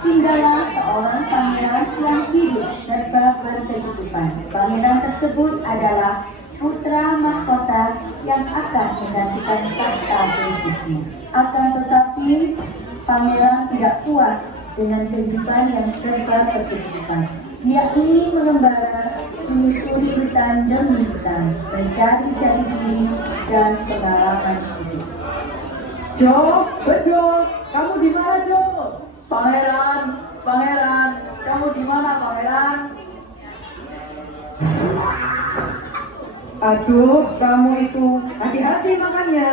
tinggallah seorang pangeran yang hidup serba berkecukupan. Pangeran tersebut adalah putra mahkota yang akan menggantikan tahta berikutnya. Akan tetapi, pangeran tidak puas dengan kehidupan yang serba berkecukupan. Dia ingin mengembara, menyusuri hutan demi hutan, mencari jati diri dan pengalaman hidup. Jo, Bejo, kamu di mana Jo? Pangeran, pangeran, kamu di mana pangeran? Aduh, kamu itu hati-hati makannya.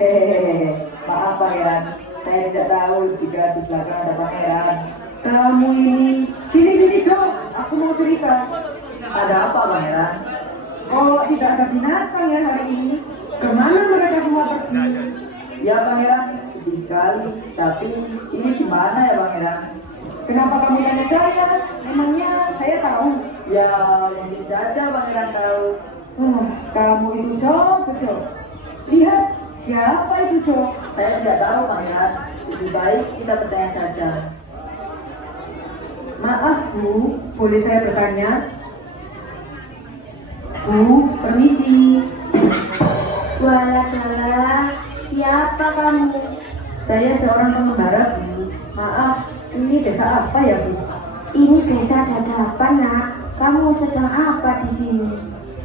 Hehehe, maaf pangeran, saya tidak tahu jika di belakang ada pangeran. Kamu ini, sini dong, aku mau cerita. Ada apa pangeran? Oh, tidak ada binatang ya hari ini. Kemana mereka semua pergi? Ya pangeran, sedih sekali. Tapi ini gimana ya pangeran? Kenapa kamu tanya saya? Memangnya saya tahu. Ya mungkin saja pangeran tahu. Kamu itu Jo, Bejo. Lihat, siapa itu Jo? Saya tidak tahu pangeran. Lebih baik kita bertanya saja. Maaf Bu, boleh saya bertanya? Bu, permisi. Walah, siapa kamu? Saya seorang pengembara Bu. Maaf, ini desa apa ya Bu? Ini desa Dadapan, Nak. Kamu sedang apa di sini?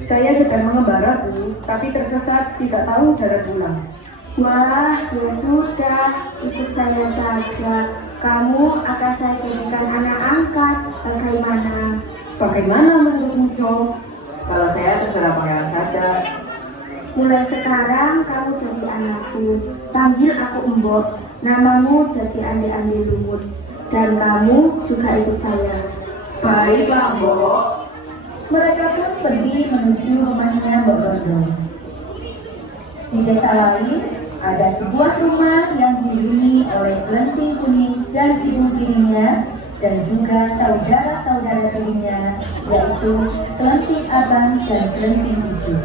Saya sedang mengembara Bu, tapi tersesat tidak tahu jalan pulang. Wah, ya sudah, ikut saya saja. Kamu akan saya jadikan anak angkat. Bagaimana? Bagaimana menurutmu Jo? Kalau saya terserah pangeran saja. Mulai sekarang kamu jadi anakku. Panggil aku Embok. Namamu jadi Ande-Ande Lumut. Dan kamu juga ikut saya. Baiklah Mbok. Mereka pun pergi menuju rumahnya Mbok Rondo. Di desa lain, ada sebuah rumah yang dihuni oleh Kelenting Kuning dan ibu tirinya dan juga saudara-saudara tirinya, yaitu Kelenting Abang dan Kelenting Ijo.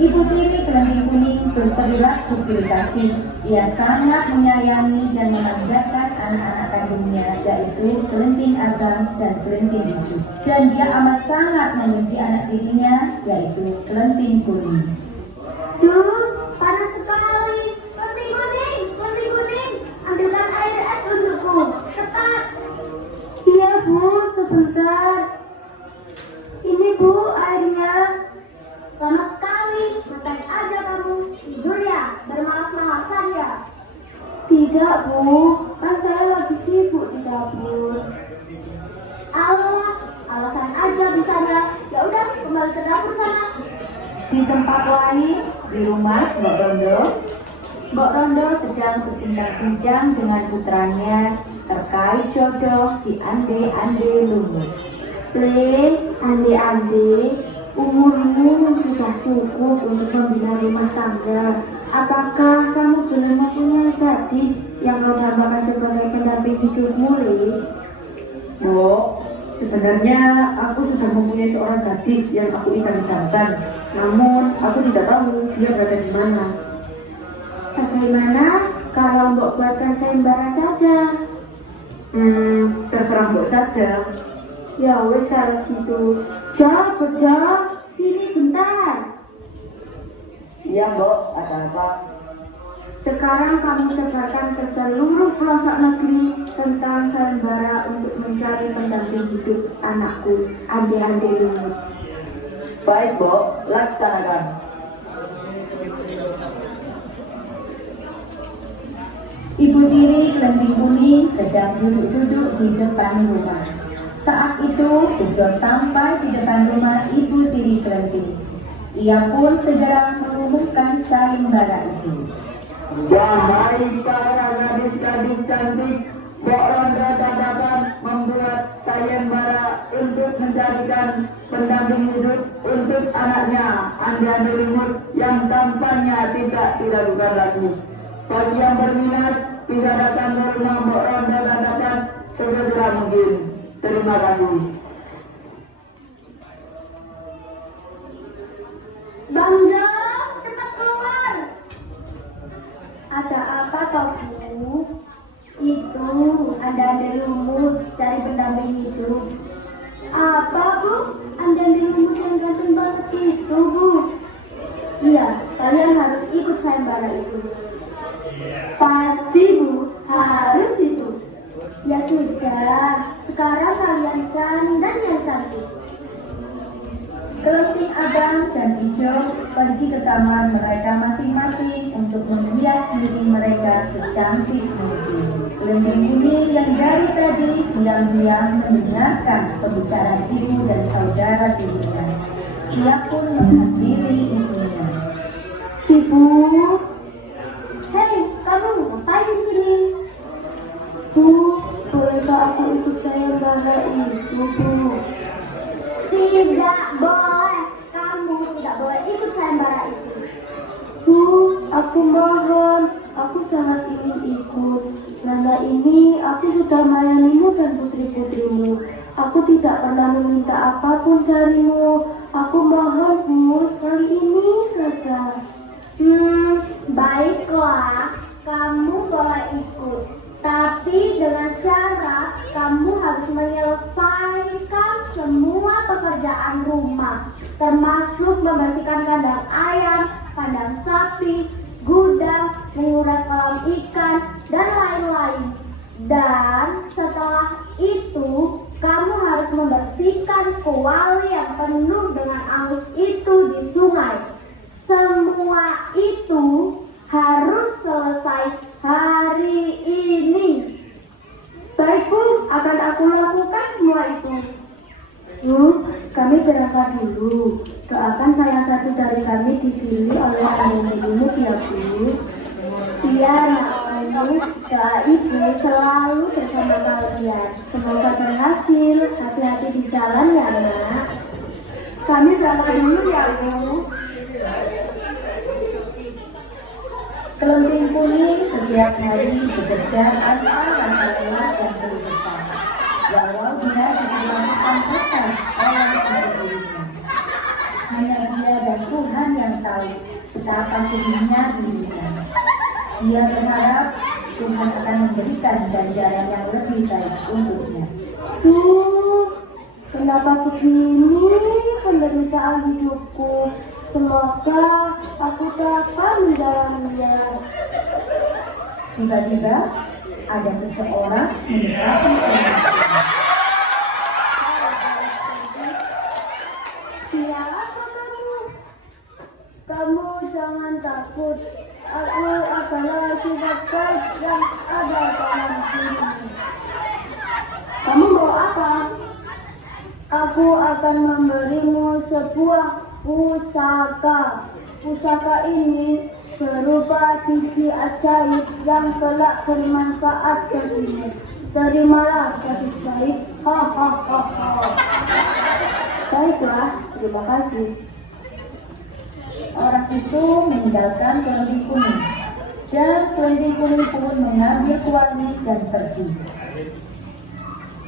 Ibu tiri Kelenting Kuning berperilaku kasih. Ia sangat menyayangi dan memanjakan anak-anak kandungnya, yaitu Kelenting Abang dan Kelenting Ijo. Dan dia amat sangat membenci anak tirinya, yaitu Kelenting Kuning. Duh, panas sekali. Kelenting kuning, ambilkan air es untukku. Cepat. Iya Bu, sebentar. Ini Bu airnya. Lama sekali, makan aja kamu. Tidur ya, bermalas-malasan ya. Tidak Bu, kan saya lagi sibuk di dapur. Allah, alasan aja bisanya. Ya udah, kembali ke dapur sana. Di tempat lain, di rumah Mbok Rondo sedang berbincang-bincang dengan putranya terkait jodoh si Ande-Ande Lumut. Ande-ande, umurmu sudah cukup untuk membina rumah tangga. Apakah kamu belum mempunyai gadis yang kau dambakan sebagai pendamping hidupmu, Le? Bu, sebenarnya aku sudah mempunyai seorang gadis yang aku idam-idamkan. Namun, aku tidak tahu dia berada di mana. Bagaimana kalau Mbok buatkan sayembara saja? Terserah Mbok saja. Ya wes kalau gitu. Bejo, sini bentar. Iya Mbok, ada apa? Sekarang kami sebarkan ke seluruh pelosok negeri tentang sayembara untuk mencari pendamping hidup anakku, Ande-Ande Lumut. Baik Mbok, laksanakan. Ibu tiri Kelenting Kuning sedang duduk-duduk di depan rumah. Saat itu Bejo sampai di depan rumah ibu tiri Kelenting. Ia pun segera mengumumkan sayembara itu. Wahai para gadis-gadis cantik, Mbok Rondo Dadapan membuat sayembara untuk mencarikan pendamping hidup untuk anaknya Ande-Ande Lumut yang tampannya tidak diragukan lagi. Bagi yang berminat bisa datang ke rumah Mbok Rondo Dadapan sesegera mungkin. Terima kasih. Bang Jo, cepat keluar. Ada apa toh Bu? Itu ada lumut pendamping hidup. Apa, Bu? Anda rumus yang ganteng banget itu, Bu? Iya, kalian harus ikut sayembara itu. Pasti, Bu, harus itu. Ya sudah, sekarang kalian dan yang cantik. Kelenting Abang dan Ijo pergi ke kamar mereka masing-masing untuk menghias diri mereka secantik mungkin. Kelenting kuning yang dari tadi diam-diam mendengarkan pembicaraan ibu dan saudara dirinya. Dia pun menghadiri ibunya. Ibu, hei, kamu ngapain di sini? Bu, bolehkah aku ikut sayembara itu, Bu? Tidak boleh, kamu tidak boleh ikut sayembara itu. Bu, aku mohon, aku sangat ingin ikut. Selama ini aku sudah melayanimu dan putri-putrimu. Aku tidak pernah meminta apapun darimu. Aku mohon, Bu, sekali ini saja. Baiklah, kamu boleh ikut. Tapi dengan syarat kamu harus menyelesaikan semua pekerjaan rumah, termasuk membersihkan kandang ayam, kandang sapi, gudang, menguras kolam ikan, dan lain-lain. Dan setelah itu, kamu harus membersihkan kuali yang penuh dengan angus itu di sungai. Semua itu harus selesai hari ini. Baik, Bu, akan aku lakukan semua itu. Bu, kami berangkat dulu. Doakan salah satu dari kami dipilih oleh ayahmu ya, Bu. Iya, Nak, doa ibu selalu bersama kalian. Semoga berhasil. Hati-hati di jalan ya, Nak. Kami berangkat dulu ya, Bu. Kelenting kuning setiap hari bekerja tanpa rasa lelah dan keluh kesah. Walau dia sudah melakukan besar oleh dirinya. Hanya dia dan Tuhan yang tahu betapa sedihnya dirinya. Dia berharap Tuhan akan memberikan ganjaran yang lebih baik untuknya. Kenapa begini penderitaan hidupku? Semoga aku dapat menjalaninya. Tiba-tiba ada seseorang mendekati Kelenting. Siapa kamu? Kamu jangan takut. Aku adalah si bakat yang ada dalam sini. Kamu mau apa? Aku akan memberimu sebuah pusaka. Pusaka ini berupa biji ajaib yang kelak bermanfaat bagimu. Terimalah gadis baik. Baiklah, terima kasih. Orang itu meninggalkan kelenting kuning dan kelenting kuning pun mengambil kuali dan pergi.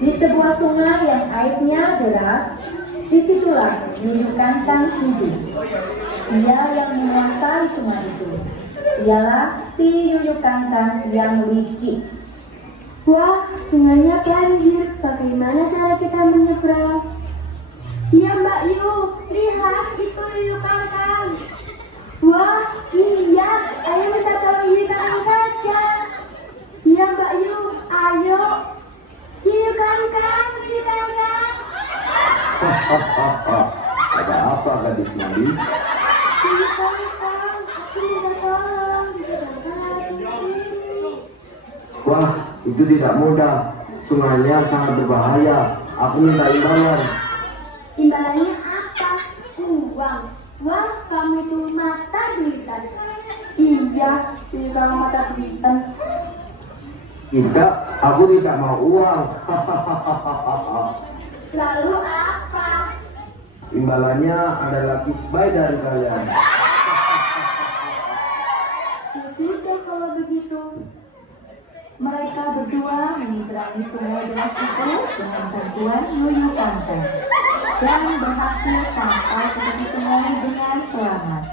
Di sebuah sungai yang airnya deras, disitulah Yuyu Kantang hidup. Dia yang menguasai sungai itu. Dialah si Yuyu Kantang yang licik. Wah, sungainya banjir. Bagaimana cara kita menyeberang? Iya, Mbak Yu, lihat itu Yuyu Kantang. Wah, iya, ayo kita ke Yuyu Kantang saja. Iya, Mbak Yu, ayo. Yuyu Kantang, Yuyu Kantang. Ada apa gadis manis? Yuyu Kantang, aku minta tolong. Yuyu Kantang, ini. Wah, itu tidak mudah. Sungainya sangat berbahaya. Aku minta imbalan. Imbalannya apa? Uang. Wah, kamu itu mata duitan. Iya, ini kalau mata duitan. Tidak, aku tidak mau uang. Lalu apa? Imbalannya adalah kisbay dari kalian. Ya sudah kalau begitu. Mereka berdua menyeberangi sungai deras itu dengan bantuan Yuyu Kantang dan berhasil sampai ke tepi sungai dengan selamat.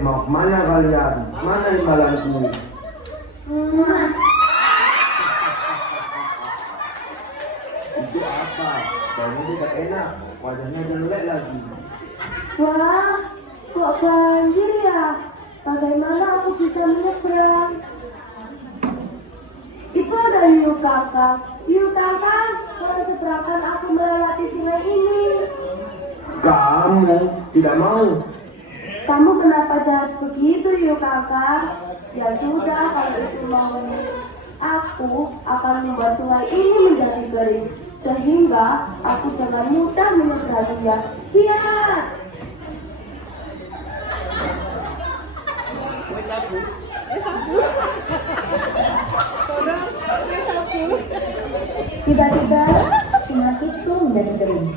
Mau kemana kalian? Mana imbalanku? Itu apa? Kayaknya tidak enak. Wajahnya jelek lagi. Wah, kok banjir ya? Bagaimana aku bisa menyeberang? Itu ada hiu kakak. Hiu kakak, tolong seberangkan aku melewati sungai ini. Kamu tidak mau. Kamu kenapa jahat begitu, hiu kakak? Ya sudah, kalau itu maumu. Aku akan membuat sungai ini menjadi kering, sehingga aku dengan mudah menyeberanginya. Lihat! Tiba-tiba sungai itu menjadi kering.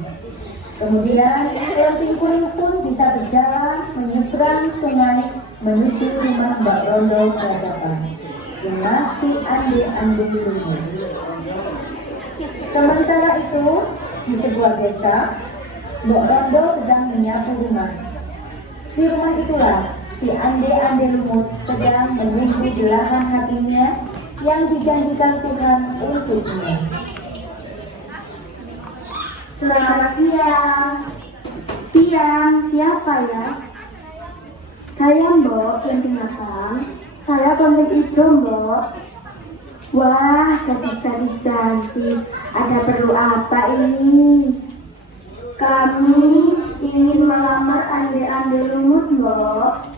Kemudian kelenting kuning pun bisa berjalan menyeberang sungai menuju rumah Mbak Rondo Kerajaan. Rumah si Ande-Ande Lumut. Sementara itu di sebuah desa, Mbak Rondo sedang menyapu rumah. Di rumah itulah si Ande-Ande Lumut sedang menunggu belahan hatinya yang dijanjikan Tuhan untuknya. Selamat siang. Siang, siapa ya? Saya Mbok, Kenting Abang. Saya Kenting Ijo, Mbok. Wah, gadis-gadis cantik. Ada perlu apa ini? Kami ingin melamar Ande-Ande Lumut, Mbok.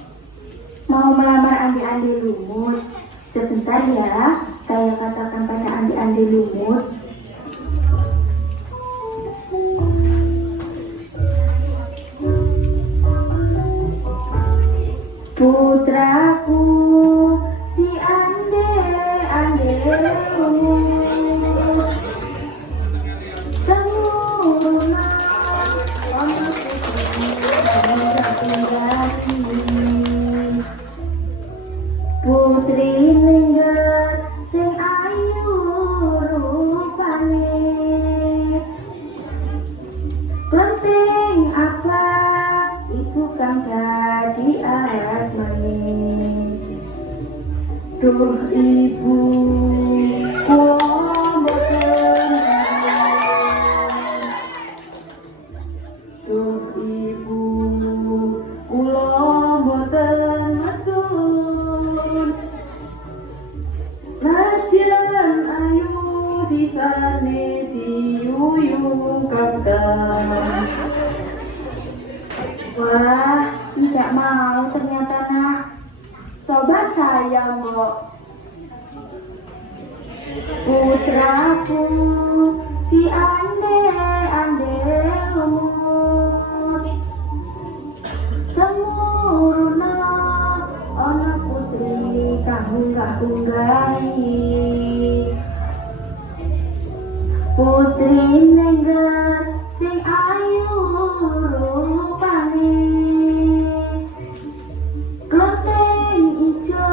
Mau melamar Ande-Ande Lumut? Sebentar ya, saya katakan pada Ande-Ande Lumut. Putraku, si Ande-Ande Lumut, temuruna ono putri ninggal sing ayu rupane, penting apa iku kang dadi asmane. Duh ibu, kula mboten duh ibu, kula mboten medun. Najan ayu disane si yuyung kakang. Wah, tidak mau ternyata nak. Coba saya, Mbok. Putraku, si Ande-Ande Lumut, temuruna ana putri kang unggah-unggahi. Putri nengger sing ayu rupane, klenteng ijo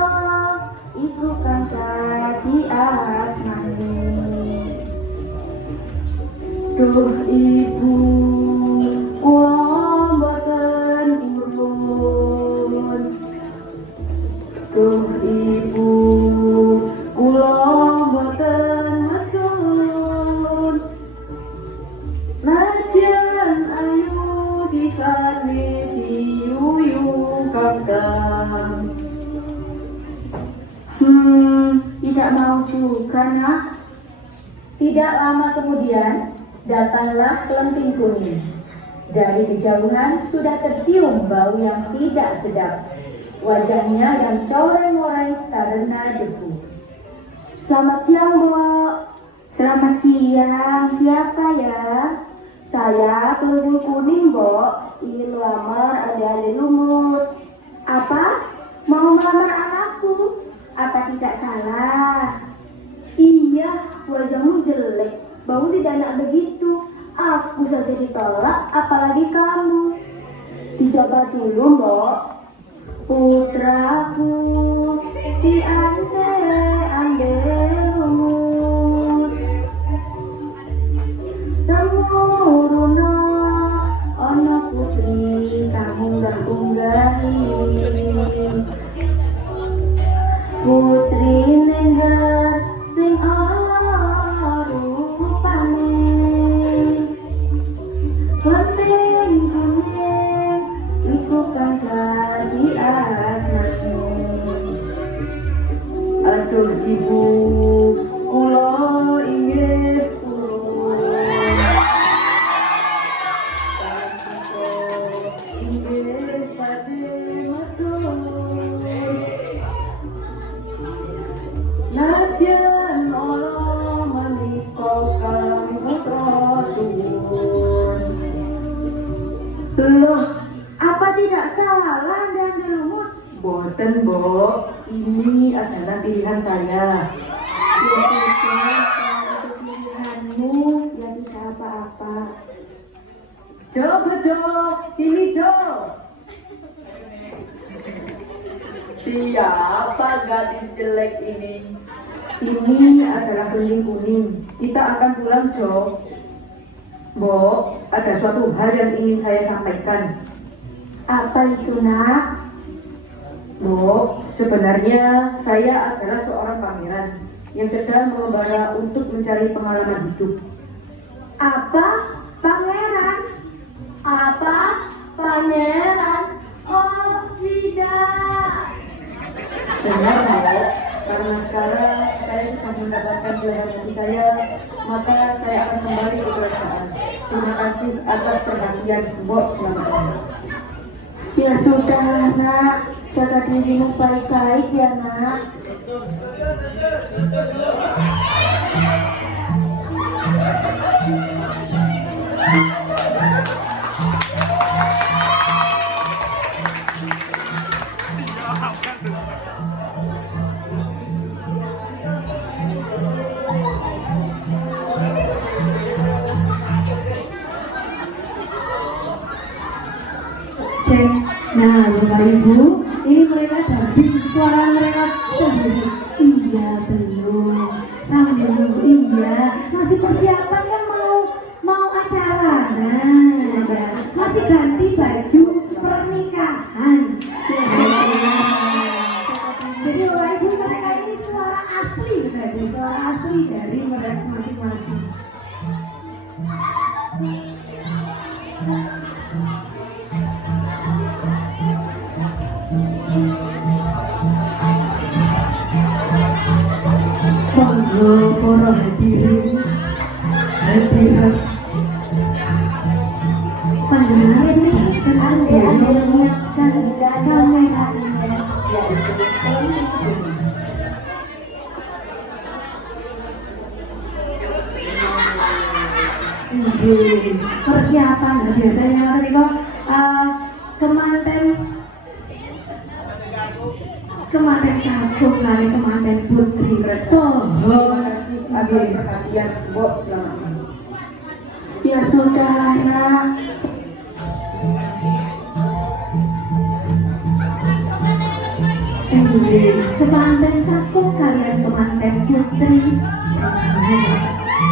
iku kang dadi asmane. Duh ibu, kula mboten purun. Duh ibu, kula mboten medun. Najan ayu disane si yuyung kakang. Tidak mau juga nak. Tidak lama kemudian datanglah kelenting kuning. Dari kejauhan sudah tercium bau yang tidak sedap. Wajahnya yang coreng-moreng karena debu. Selamat siang, Mbok. Selamat siang. Siapa ya? Saya kelenting kuning, Mbok. Ingin melamar Ande-Ande Lumut. Apa? Mau melamar anakku? Apa tidak salah? Iya, wajahmu jelek. Bau tidak enak begitu. Aku saja ditolak, apalagi kamu. Dicoba dulu, Mbok. Putraku, si Ande-Ande Lumut, temuruna ana putri kang unggah-unggahi. Putri nengger sing ala rupane, Boten, Bo. Ini adalah pilihan saya. Ya sudah, kalau itu pilihanmu, ya tidak apa-apa. Jo, sini Jo. Siapa gadis jelek ini? Ini adalah kelinting kuning. Kita akan pulang, Jo. Bo, ada suatu hal yang ingin saya sampaikan. Apa itu, nak? Bo, sebenarnya saya adalah seorang pangeran yang sedang mengembara untuk mencari pengalaman hidup. Apa? Pangeran? Apa? Pangeran? Oh, tidak. Benar, Bo. Karena sekarang saya sudah mendapatkan pilihan hati saya, maka saya akan kembali ke kerajaan. Terima kasih atas perhatian Bo selama ini. Ya sudah, nak. Jaga dirimu baik-baik ya, nak. Cek. Nah, Bapak Ibu, ini mereka damping suara mereka sendiri. Iya, belum. Sambil nunggu. Iya, masih persiapan kan mau acara. Nah, ya. Masih ganti baju pernikahan. Jadi Bapak Ibu, mereka ini suara asli, suara asli dari mereka masing-masing. Monggo para hadirin hadirat panjenengan sedang sedaya menyiapkan kamera Yaitu kelinting kuning. Injil persiapan biasanya tadi kok kemanten kampung kali kemanten putri Soho Atas perhatian Bo selama ini. Ya sudah, nak. Injil kemanten kampung kalian kemanten putri.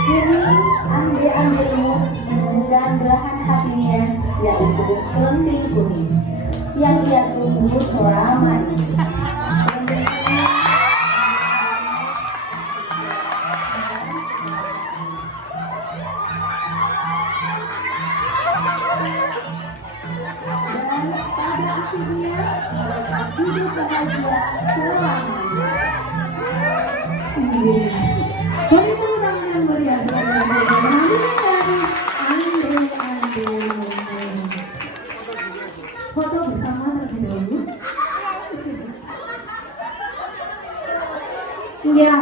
Kini ambil-ambilmu menemukan belahan hatinya, yaitu kelinting kuning yang ia tunggu selama ini. Dan pada akhirnya mereka hidup bahagia selamanya. Injil beri tepuk tangan yang meriah dari foto bersama terlebih dahulu. Ya.